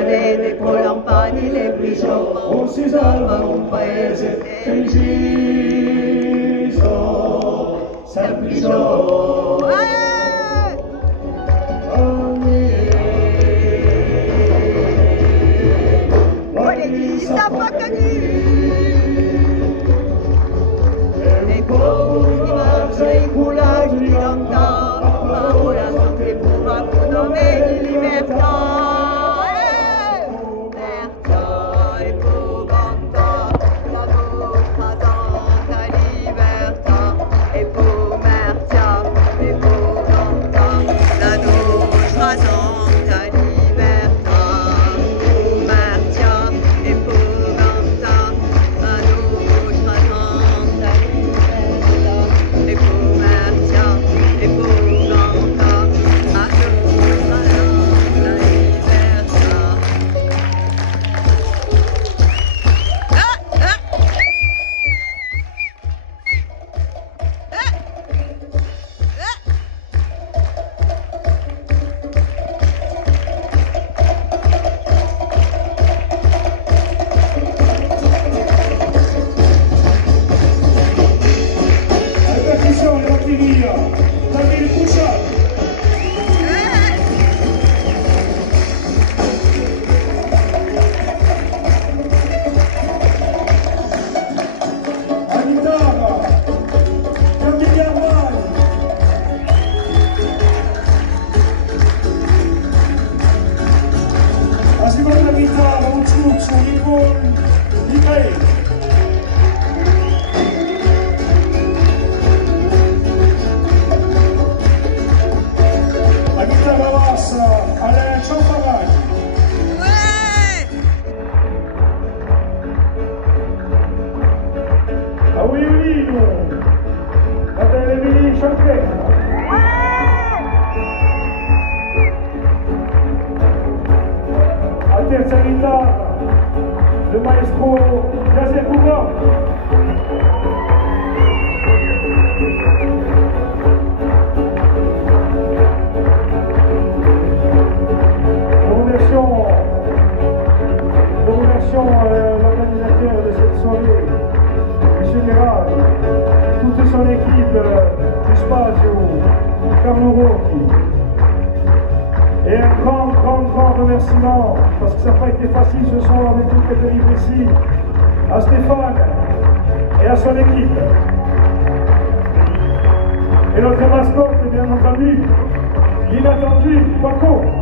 Cadete con lampadi le briciole, o si salva un paese deciso, semplice. Et pour l'image et pour la vie d'antan, pour la santé, pour la nommer liberté. Terza guitare, le maestro José Couva. Nous remercions l'organisateur de cette soirée, M. Gérard, toute son équipe du Spazio, Carlo Rocchi, et un grand remerciements, parce que ça n'a pas été facile ce soir avec toutes les péripéties, à Stéphane et à son équipe. Et notre mascotte, bien entendu, l'inattendu, Paco.